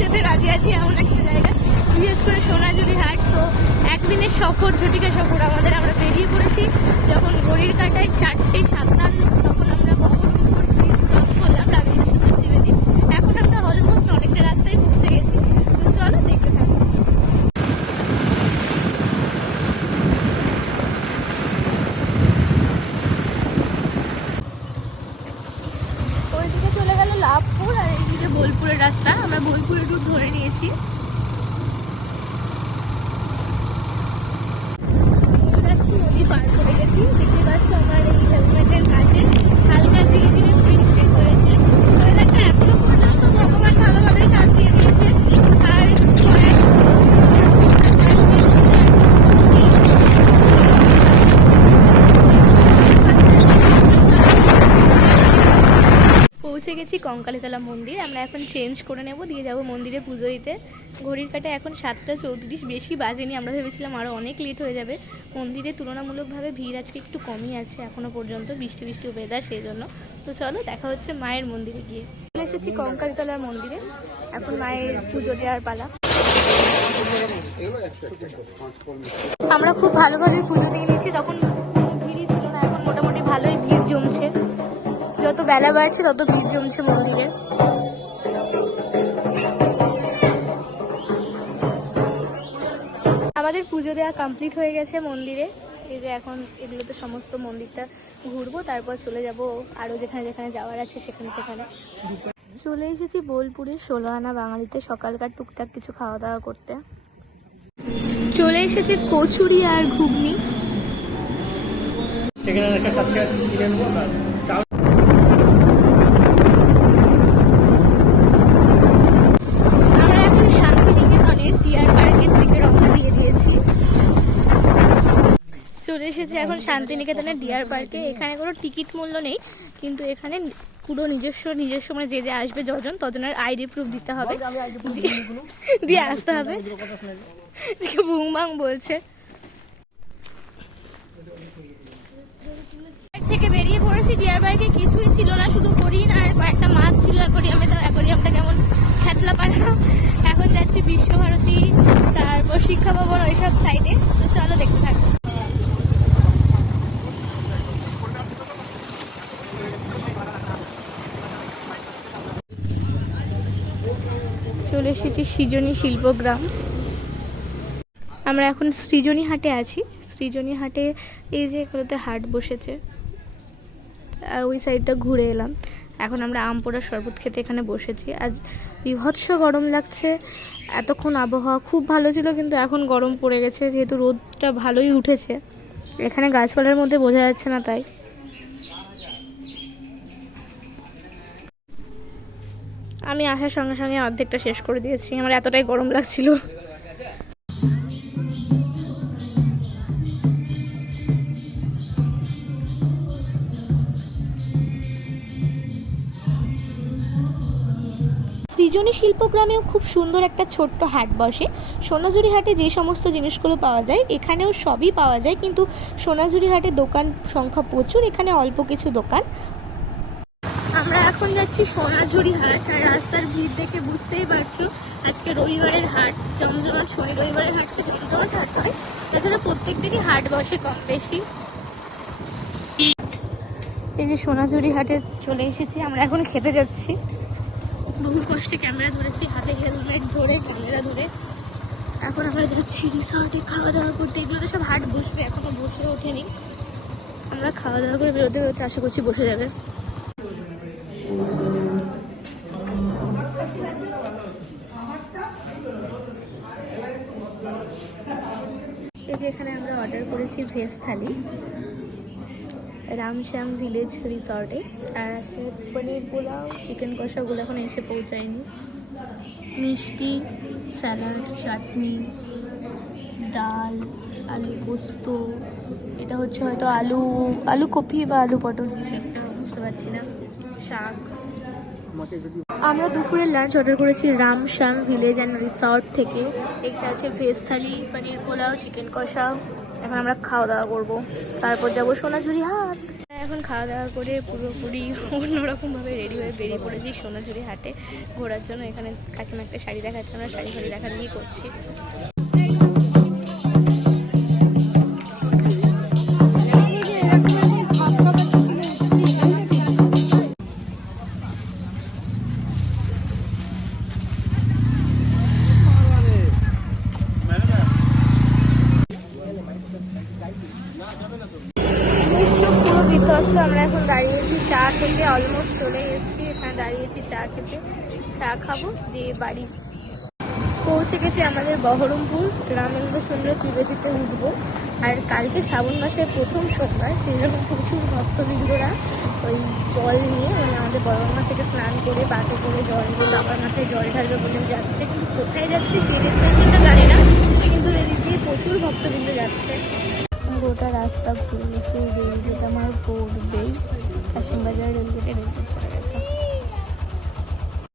যেতে রাজি আছি এমন একটা জায়গা, বিশেষ করে সোনাঝুরি হাট। তো একদিনের সফর, ঝটিকা সফর আমাদের। আমরা বেরিয়ে পড়েছি যখন ঘড়ির কাঁটায় 4:57, তখন আমরা বহরমপুর ব্রিজ ক্রস করলাম রাজেন্দ্র দ্বিবেদী। এখন আমরা অলমোস্ট অনেকটা রাস্তায় পৌঁছে গেছি। তো চলো দেখতে থাকো। ওইদিকে চলে গেল লাভপুর আর এইদিকে বোলপুরের রাস্তা। আমরা বোলপুরের রুট ধরে নিয়েছি। নদী পার করে গেছি, দেখতে পাচ্ছ আমার এই হেলমেটের কাছে হালকা ধীরে ধীরে বৃষ্টি হয়েছে। ওয়েদারটা এখনো পর্যন্ত ভগবান ভালোভাবেই সাথ দিয়ে দিয়েছে। আর পৌঁছে গেছি কঙ্কালীতলা মন্দির। আমরা এখন চেঞ্জ করে নেব, দিয়ে যাব মন্দিরে পুজো দিতে। ঘড়ির কাঁটা এখন 7:34, বেশি বাজেনি। আমরা ভেবেছিলাম আরও অনেক লেট হয়ে যাবে। মন্দিরে তুলনামূলকভাবে ভিড় আজকে একটু কমই আছে এখনো পর্যন্ত, বৃষ্টি বৃষ্টি ওয়েদার সেই জন্য। তো চলো দেখা হচ্ছে মায়ের মন্দিরে গিয়ে। চলে এসেছি কঙ্কালীতলার মন্দিরে, এখন মায়ের পুজো দেওয়ার পালা। আমরা খুব ভালোভাবে পুজো দিয়ে নিয়েছি, তখন ভিড়ই ছিল না। এখন মোটামুটি ভালোই ভিড় জমছে, যত বেলা বাড়ছে তত ভিড় জমছে মন্দিরে। আমাদের পুজো দেওয়া কমপ্লিট হয়ে গেছে মন্দিরে। এই যে এখন এগুলোতে সমস্ত মন্দিরটা ঘুরবো, তারপর চলে যাব আরও যেখানে যেখানে যাওয়ার আছে সেখানে সেখানে। চলে এসেছি বোলপুরের 16 আনা বাঙালিতে সকালকার টুকটাক কিছু খাওয়া দাওয়া করতে। চলে এসেছে কচুরি আর ঘুগনি। চলে এসেছি এখন শান্তিনিকেতনের ডিয়ার পার্কে। এখানে কোনো টিকিট মূল্য নেই, কিন্তু এখানে পুরো নিজস্ব মানে যে যে আসবে যজন তজনের আইডি প্রুফ দিতে হবে, দিয়ে আসতে হবে। বুং বাং বলছে। থেকে বেরিয়ে পড়েছি ডিয়ার পার্কে, কিছুই ছিল না, শুধু হরিণ আর কয়েকটা মাছ ছিল অ্যাকোয়ারিয়ামটা কেমন ছ্যাতলা পাঠানো। এখন যাচ্ছি বিশ্বভারতী, তারপর শিক্ষা ভবন, ওইসব সাইডে। তো চলো দেখতে থাকবো। চলে এসেছি সৃজনী শিল্পগ্রাম। আমরা এখন সৃজনী হাটে আছি। সৃজনী হাটে এই যে এগুলোতে হাট বসেছে, আর ওই সাইডটা ঘুরে এলাম। এখন আমরা আম পোড়ার শরবত খেতে এখানে বসেছি। আজ বিভৎস গরম লাগছে। এতক্ষণ আবহাওয়া খুব ভালো ছিল, কিন্তু এখন গরম পড়ে গেছে, যেহেতু রোদটা ভালোই উঠেছে। এখানে গাছপালার মধ্যে বোঝা যাচ্ছে না, তাই। আমি আসার সঙ্গে সঙ্গে অর্ধেকটা শেষ করে দিয়েছি, আমার এতটাই গরম লাগছিল। সৃজনী শিল্পগ্রামেও খুব সুন্দর একটা ছোট্ট হাট বসে। সোনাঝুরি হাটে যে সমস্ত জিনিসগুলো পাওয়া যায় এখানেও সবই পাওয়া যায়, কিন্তু সোনাঝুরি হাটে দোকান সংখ্যা প্রচুর, এখানে অল্প কিছু দোকান। আমরা এখন যাচ্ছি সোনাঝুরি হাট, আর রাস্তার ভিড় দেখে বুঝতেই পারছো আজকে রবিবারের হাট, জমজমাট। শনি রবিবারের হাটকে জমজমাট হাট হয়, তাছাড়া প্রত্যেক দিনই হাট বসে কম বেশি। এই যে সোনাঝুরি হাটে চলে এসেছি, আমরা এখন খেতে যাচ্ছি। বহু কষ্টে ক্যামেরা ধরেছি, হাতে হেলমেট ধরে ক্যামেরা ধরে। এখন আমরা যাচ্ছি রিসর্টে খাওয়া দাওয়া করতে। এগুলো তো সব হাট বসবে, এখনো বসে ওঠেনি। আমরা খাওয়া দাওয়া করে বেরোতে বেরোতে আশা করছি বসে যাবে। এই যে এখানে আমরা অর্ডার করেছি ভেজ থালি রামশ্যাম ভিলেজ রিসর্টে, আর আছে পনির পোলাও, চিকেন কষাগুলো এখন এসে পৌঁছায়নি, মিষ্টি, স্যালাড, চাটনি, ডাল, আলু পোস্ত, এটা হচ্ছে হয়তো আলু কপি বা আলু পটল, একটা বুঝতে পারছি না, শাক। আমরা দুপুরের লাঞ্চ অর্ডার করেছি রামশ্যাম ভিলেজ অ্যান্ড রিসর্ট থেকে। একটা আছে ভেজ থালি, পনির পোলাও, চিকেন কষা। এখন আমরা খাওয়া দাওয়া করবো, তারপর যাবো সোনাঝুরি হাট। এখন খাওয়া দাওয়া করে পুরোপুরি অন্যরকমভাবে রেডি হয়ে বেরিয়ে পড়েছি সোনাঝুরি হাটে ঘোরার জন্য। এখানে কাকিমা একটা শাড়ি দেখাচ্ছে, আমরা শাড়ি ফাড়ি দেখা দিয়ে করছি। পুরো বিধ্বস্ত। আমরা এখন দাঁড়িয়েছি চা খেতে, অলমোস্ট চলে এসেছি। এখানে দাঁড়িয়েছি চা খেতে, চা খাবো দিয়ে বাড়ি পৌঁছে গেছি। আমাদের বহরমপুর রামেন্দ্র সুন্দর ত্রিবেদীতে উঠবো। আর কালকে শ্রাবণ মাসের প্রথম সোমবার, সেই জন্য প্রচুর ভক্তবৃন্দরা ওই জল নিয়ে মানে আমাদের বড়গঙ্গা থেকে স্নান করে বাসে করে জল নিয়ে বাবার মাথায় জল ঢালবে বলে যাচ্ছে। কিন্তু কোথায় যাচ্ছে সেই ডিস্টেন্সটা জানি না, কিন্তু এদিক দিয়ে প্রচুর ভক্তবৃন্দ যাচ্ছে। গোটা রাস্তা ঘুরে সেই দেরি যেটা আমার পড়বেই।